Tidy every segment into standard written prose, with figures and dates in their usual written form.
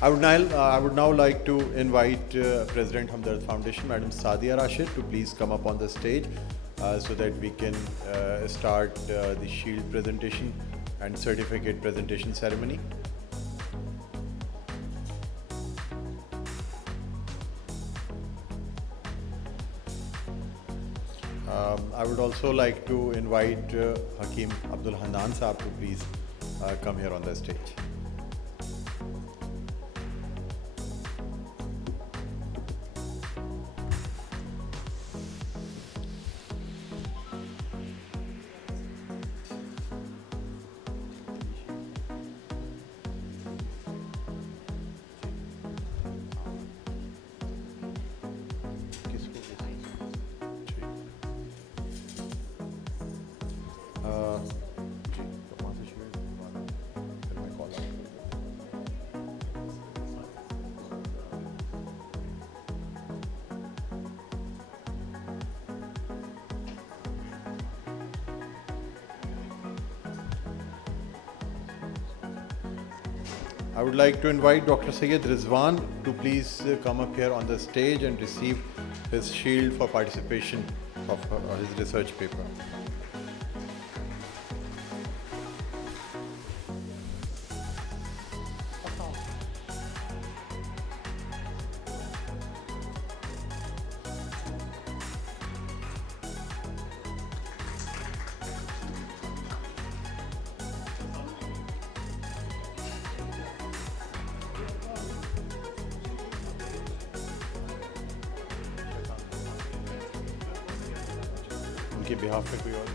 I would now like to invite President Hamdard Foundation, Madam Sadia Rashid, to please come up on the stage so that we can start the shield presentation and certificate presentation ceremony. I would also like to invite Hakeem Abdul Hanan Saab to please come here on the stage. I would like to invite Dr. Syed Rizwan to please come up here on the stage and receive his shield for participation of his research paper. उनके behalf पे कोई और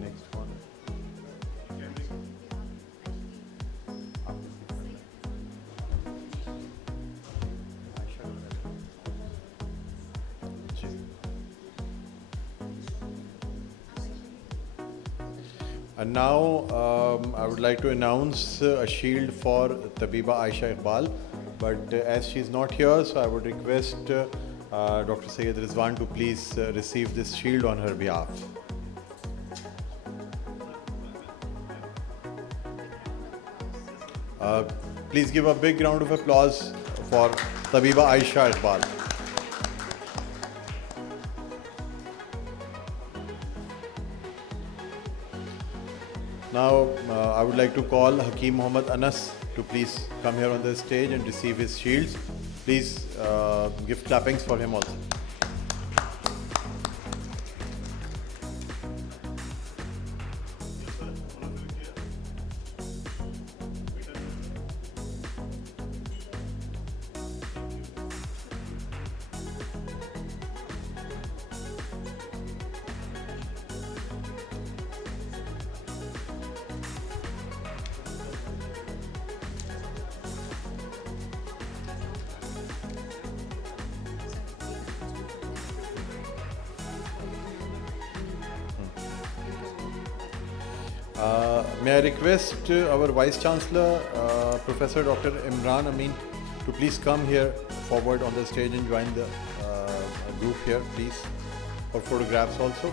next one And now I would like to announce a shield for Tabiba Aisha Iqbal, but as she is not here, so I would request Dr. Syed Rizwan to please receive this shield on her behalf. Please give a big round of applause for Tabiba Aisha Iqbal. Now, I would like to call Hakeem Mohammad Anas to please come here on the stage and receive his shields. Please give clappings for him also. May I request our Vice Chancellor, Professor Dr. Imran Amin, to please come here forward on the stage and join the group here, please, for photographs also.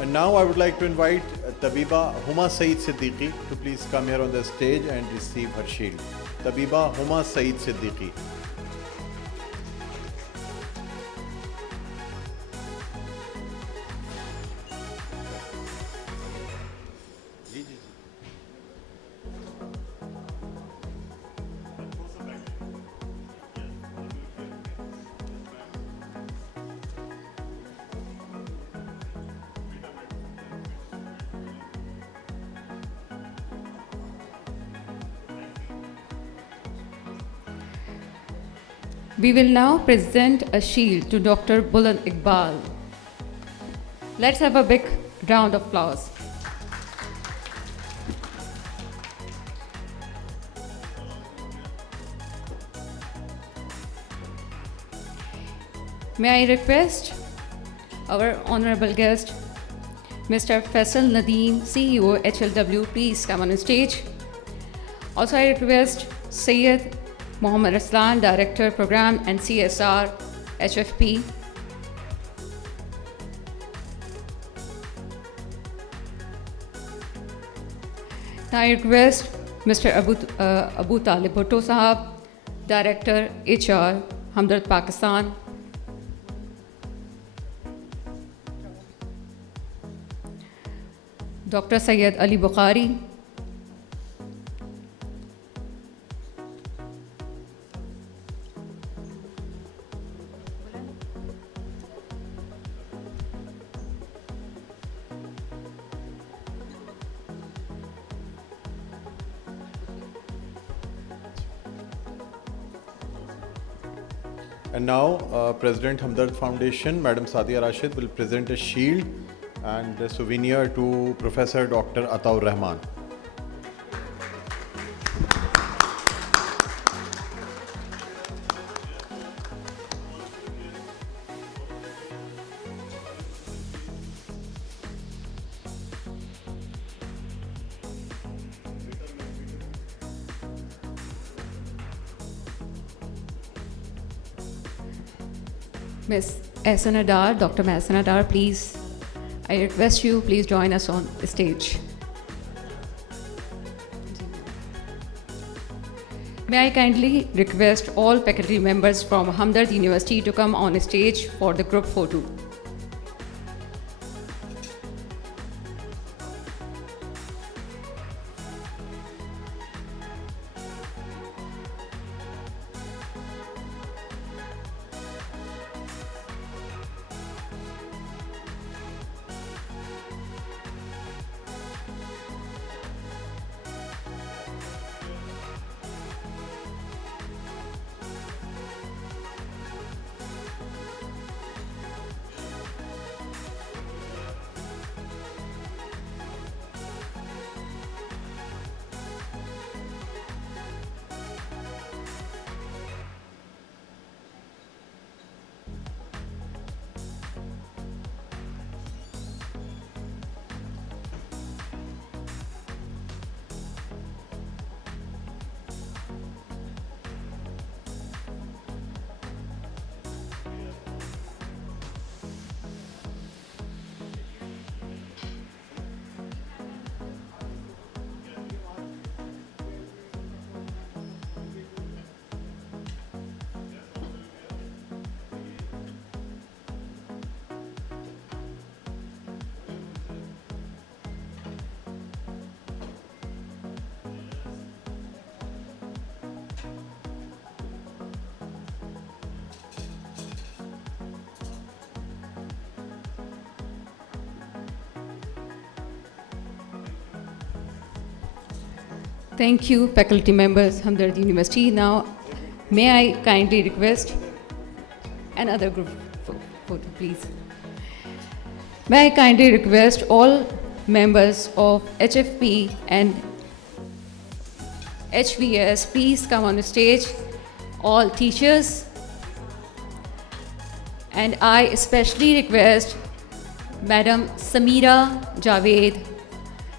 And now I would like to invite Tabiba Huma Saeed Siddiqui to please come here on the stage and receive her shield. Tabiba Huma Saeed Siddiqui. We will now present a shield to Dr. Buland Iqbal. Let's have a big round of applause. May I request our honorable guest, Mr. Faisal Nadeem, CEO, HLW, please come on stage. Also, I request Syed Mohammad Aslan, Director, Program and CSR, HFP. Now I request Mr. Abu Talib Bhutto Sahab, Director HR, Hamdard Pakistan. Dr. Syed Ali Bukhari. And now, President Hamdard Foundation, Madam Sadia Rashid, will present a shield and a souvenir to Professor Dr. Ataur Rahman. Ms. Ehsan Adar, Dr. Ehsan Adar, please, I request you, please join us on the stage. May I kindly request all faculty members from Hamdard University to come on stage for the group photo. Thank you, faculty members, Hamdard University. Now, may I kindly request another group photo, please. May I kindly request all members of HFP and HVS, please come on the stage, all teachers. And I especially request Madam Samira Javed,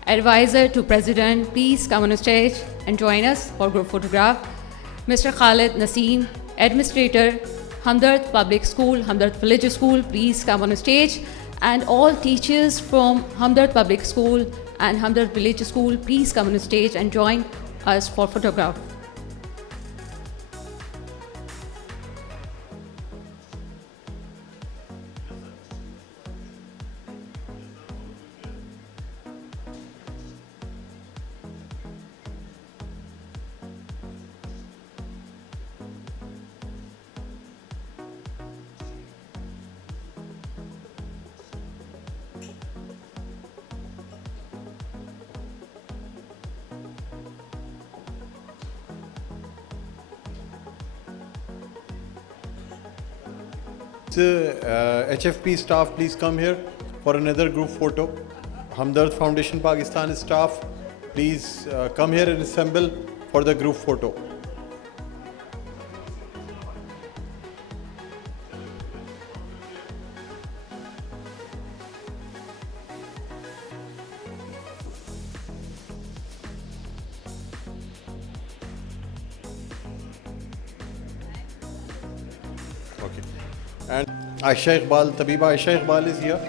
Advisor to President, please come on stage and join us for group photograph. Mr. Khalid Naseem, Administrator, Hamdard Public School, Hamdard Village School, please come on stage. And all teachers from Hamdard Public School and Hamdard Village School, please come on stage and join us for photograph. HFP staff, please come here for another group photo. Hamdard Foundation Pakistan staff, please come here and assemble for the group photo. Okay. And Aisha Iqbal, Tabiba Aisha Iqbal is here.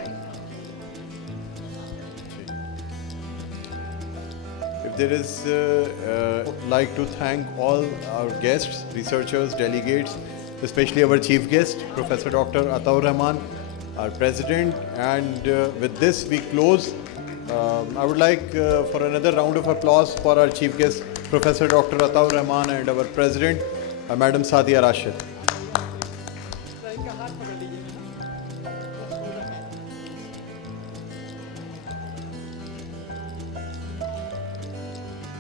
if there is, like to thank all our guests, researchers, delegates, especially our chief guest, Professor Dr. Ataur Rahman, our president. And with this, we close. I would like for another round of applause for our chief guest, Professor Dr. Ataur Rahman, and our president, Madam Sadia Rashid.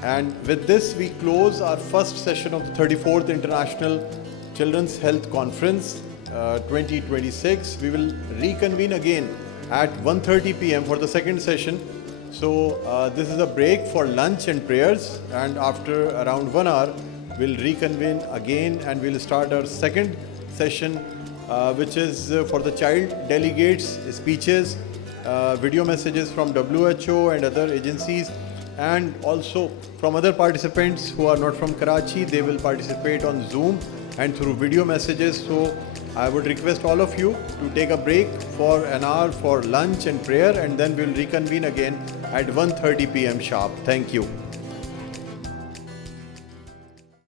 And with this, we close our first session of the 34th International Children's Health Conference 2026. We will reconvene again at 1:30 p.m. for the second session. So this is a break for lunch and prayers, and after around 1 hour, we'll reconvene again and we'll start our second session, which is for the child delegates, speeches, video messages from WHO and other agencies, and also from other participants who are not from Karachi. They will participate on Zoom and through video messages. So I would request all of you to take a break for an hour for lunch and prayer, and then we'll reconvene again at 1:30 p.m. sharp. Thank you.